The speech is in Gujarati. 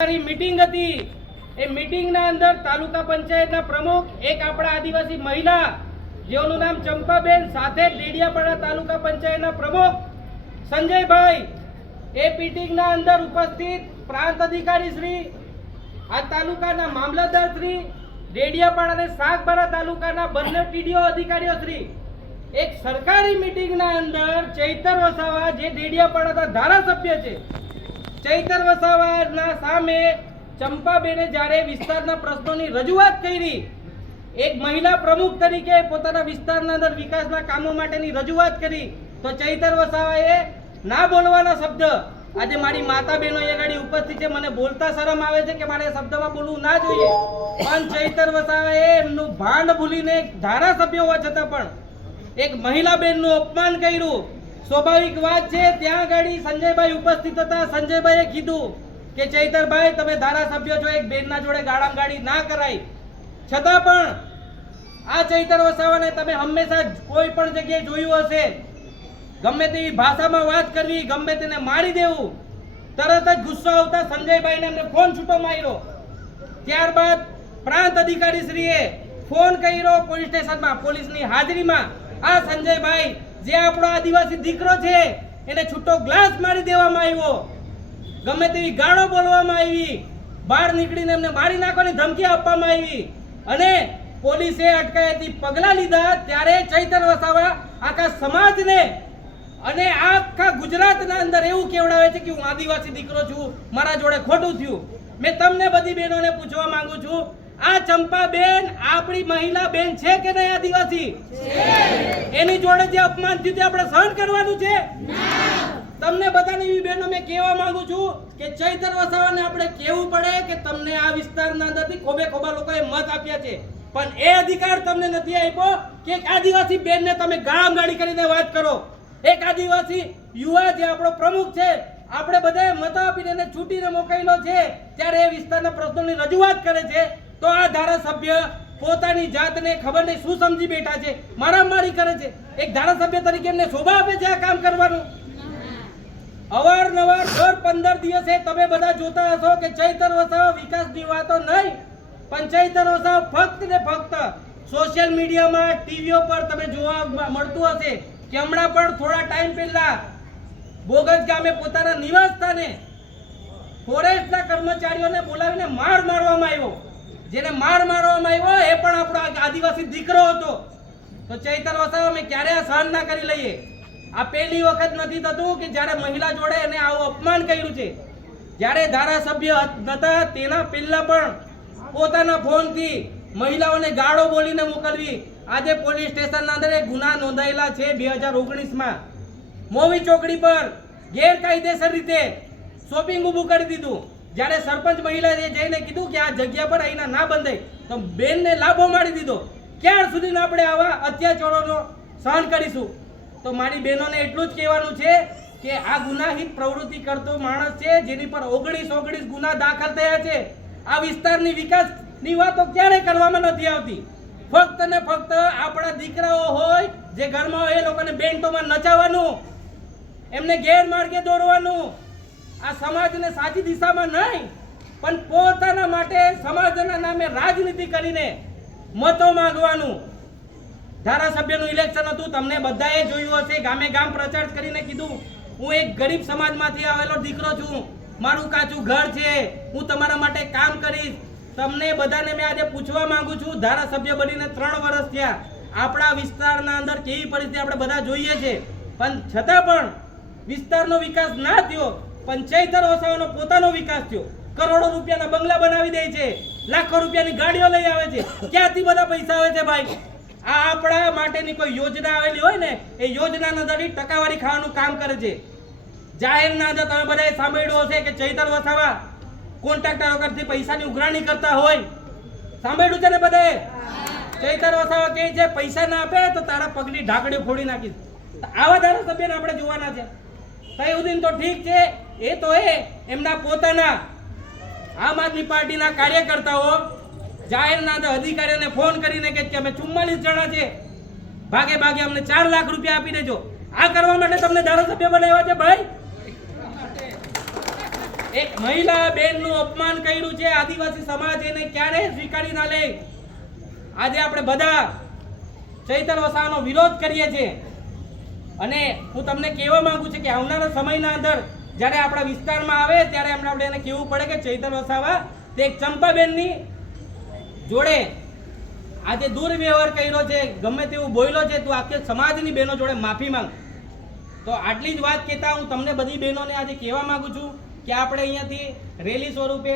અમારી મીટિંગ હતી. એ મીટિંગના અંદર તાલુકા પંચાયતના પ્રમુખ, એક આપણા આદિવાસી મહિલા, જેઓનું નામ ચંપાબેન, સાથે ડેડિયાપાડા તાલુકા પંચાયતના પ્રમુખ, સંજયભાઈ. એ મીટિંગના અંદર ઉપસ્થિત પ્રાંત અધિકારી શ્રી, આ તાલુકાના મામલતદાર શ્રી ડેડિયાપાડા અને સાગબારા તાલુકાના બંને ટીડીઓ અધિકારીઓ શ્રી. એક સરકારી મીટિંગના અંદર ચૈતર વસાવા, જે ડેડિયાપાડાના ધારાસભ્ય છે. ચૈતર વસાવાના સામે ચંપાબેને જ્યારે વિસ્તારના પ્રશ્નોની રજૂઆત કરી, એક મહિલા પ્રમુખ તરીકે પોતાના વિસ્તારના અંદર વિકાસના કામો માટેની રજૂઆત કરી, તો ચૈતર વસાવાએ ના બોલવાના શબ્દ, આજે મારી માતા બહેનો એ ગાડી ઉપસ્થિત છે મને બોલતા શરમ આવે છે કે મારે શબ્દમાં બોલવું ના જોઈએ. પણ ચૈતર વસાવાએ એમનું ભાંડ ભૂલીને ધારાસભ્ય હોવા છતાં પણ એક મહિલા બહેનનું અપમાન કર્યું. સ્વાભાવિક વાત છે, ત્યાં ગાડી સંજયભાઈ ઉપસ્થિત હતા. સંજયભાઈએ કીધું કે, ચૈતરભાઈ, તમે ધારાસભ્ય છો, એક બેનના જોડે ગાળામ ગાડી ના કરાય. છતાં પણ આ ચૈતર વસાવાને તમે હંમેશા કોઈ પણ જગ્યાએ જોયું હશે. ગમે તેવી ભાષામાં વાત કરવી, ગમે તેને મારી દેવું, તરત જ ગુસ્સો આવતા સંજયભાઈને એમને ફોન છૂટો માર્યો. ત્યારબાદ પ્રાંત અધિકારી શ્રીએ ફોન કર્યો પોલીસ સ્ટેશનમાં. પોલીસની હાજરીમાં આ સંજયભાઈ જે આપણો આદિવાસી દીકરો છે, એને છૂટો ગ્લાસ મારી દેવામાં આવ્યો. ગમે તેવી ગાળો બોલવામાં આવી. બહાર નીકળીને એમને મારી નાખવાની ધમકી આપવામાં આવી. અને પોલીસે અટકાયતી પગલાં લીધા. ત્યારે ચૈતર વસાવા આખા સમાજને અને આખા ગુજરાતના અંદર એવું કેવડાવે છે કે હું આદિવાસી દીકરો છું, મારા જોડે ખોટું થયું. મેં તમને બધી બહેનોને પૂછવા માંગુ છું આ ચંપાબેન આપણી મહિલા બેન છે કે નહીં આદિવાસી? એની જોડે જે અપમાન થયું તે આપણે સહન કરવાનું છે? તમને બધાને એવી બહેનો મેં કહેવા માંગુ છું કે ચૈતર વસાવાને આપણે કહેવું પડે કે તમને આ વિસ્તારના અંદરથી ખોબે ખોબા લોકોએ મત આપ્યા છે. પણ એ અધિકાર તમને નથી આપ્યો કે એક આદિવાસી બેનને તમે ગામ ગાડી કરીને વાત કરો. એક આદિવાસી યુવા જે આપણો પ્રમુખ છે આપણે બધાએ મત આપીને એને છૂટીને મોકલેલો છે ત્યારે એ વિસ્તારના પ્રશ્નોની રજૂઆત કરે છે. તો આ ધારાસભ્ય પોતાની જાતને ખબર નહીં, શું સમજી બેઠા છે, મારામારી કરે છે. એક ધારાસભ્ય તરીકે એમને શોભા આપે છે આ કામ કરવાનું? અવારનવાર દર પંદર દિવસે તમે બધા જોતા હશો કે ચૈતર વસાવા વિકાસની વાતો નહીં, પણ ચૈતર વસાવા ફક્ત ને ફક્ત સોશિયલ મીડિયામાં, ટીવીઓ પર તમે જોવા મળતું હશે કે હમણાં પણ થોડા ટાઈમ પહેલા બોગજ ગામે પોતાના નિવાસ સ્થાને ફોરેસ્ટના કર્મચારીઓને બોલાવીને માર મારવામાં આવ્યો. જેને માર મારવામાં આવ્યો એ પણ આપણો આદિવાસી દીકરો હતો. તો ચૈતન વસાવા, અમે ક્યારે આ સહન ના કરી લઈએ. આ પહેલી વખત નથી થતું કે જ્યારે મહિલા જોડે એને આવું અપમાન કર્યું છે. જ્યારે ધારાસભ્ય હતા તેના પહેલા પણ પોતાના ફોનથી મહિલાઓને ગાળો બોલીને મોકલવી. આજે પોલીસ સ્ટેશનના અંદર ગુના નોંધાયેલા છે બે હજાર ઓગણીસમાં. મોવી ચોકડી પર ગેરકાયદેસર રીતે શોપિંગ ઊભું કરી દીધું. જ્યારે સરપંચ મહિલાએ જઈને કીધું કે આ જગ્યા પર અહીંના ના બંધાય, તો બેનને લાભો મારી દીધો. ક્યાર સુધી આપણે આવા અત્યાચારોનો સહન કરીશું? તો મારી બહેનોને એટલું જ કહેવાનું છે કે આ ગુનાહિત પ્રવૃત્તિ કરતો માણસ છે, જેની પર ઓગણીસ ઓગણીસ ગુના દાખલ થયા છે. આ વિસ્તારની વિકાસની વાતો ક્યારેય કરવામાં નથી આવતી. ફક્ત ને ફક્ત આપણા દીકરાઓ હોય, જે ઘરમાં હોય એ લોકોને બેન્ટોમાં નચાવવાનું, એમને ગેરમાર્ગે દોરવાનું આ સમાજને સાચી દિશામાં નહીં, પણ પોતાના માટે સમાજના નામે રાજનીતિ કરીને મતો માંગવાનું. ધારાસભ્યનું ઇલેક્શન હતું, તમને બધાએ જોયું હશે, ગામે ગામ પ્રચાર કરીને કીધું, હું એક ગરીબ સમાજમાંથી આવેલો દીકરો છું, મારું કાચું ઘર છે, હું તમારા માટે કામ કરીશ. તમને બધાને મેં આજે પૂછવા માંગુ છું, ધારાસભ્ય બનીને ત્રણ વર્ષ થયા. આપણા વિસ્તારના અંદર કેવી પરિસ્થિતિ આપણે બધા જોઈએ છે. પણ છતાં પણ વિસ્તારનો વિકાસ ના થયો પંચાયતર વસાવાનો પોતાનો વિકાસ થયો. કરોડો રૂપિયાના બંગલા બનાવી દે છે. લાખો રૂપિયાની ગાડીઓ લઈ આવે છે. ક્યાંથી બધા પૈસા આવે છે ભાઈ? આ આપણા માટેની કોઈ યોજના આવેલી હોય ને, એ યોજનાના અંદર ઈ ટકાવારી ખાવાનું કામ કરે છે. જાહેરના અંદર તમે બધાએ સાંભળ્યું હશે કે ચૈતર વસાવા કોન્ટ્રાક્ટરો કરતી પૈસાની ઉઘરાણી કરતા હોય. સાંભળ્યું છે ને બધાએ? ચૈતર વસાવા કહે છે, પૈસા ના આપે તો તારા પગની ઢાંકડીઓ ફોડી નાખીશ. આવા ધારાસભ્યને આપણે જોવાના છે. સહી તો ઠીક છે? એ તો એ. એમના પોતાના આમ આદમી પાર્ટીના કાર્યકર્તાઓ જાહેરના અધિકારીઓને ફોન કરીને કે અમે ચુમ્માલીસ જણા છે ભાગે ભાગે અમને ચાર લાખ રૂપિયા આપી દેજો. આ કરવા માટે તમને ધારાસભ્ય બનાવ્યા છે ભાઈ? એક મહિલા બેનનું અપમાન કર્યું છે. આદિવાસી સમાજ એને ક્યારે સ્વીકારી ના લે? આજે આપણે બધા ચૈતર વસાવાનો વિરોધ કરીએ છીએ. અને હું તમને કહેવા માંગુ છું કે આવનારા સમયના અંદર જ્યારે આપણા વિસ્તારમાં આવે ત્યારે એમને આપણે એને કહેવું પડે કે ચૈતર વસાવા તે એક ચંપાબેનની જોડે આજે દુર્વ્યવહાર કર્યો છે, ગમે તેવું બોલ્યો છે, તું આખી સમાજની બહેનો જોડે માફી માંગ. તો આટલી જ વાત કહેતા હું તમને બધી બહેનોને આજે કહેવા માગું છું કે આપણે અહીંયાથી રેલી સ્વરૂપે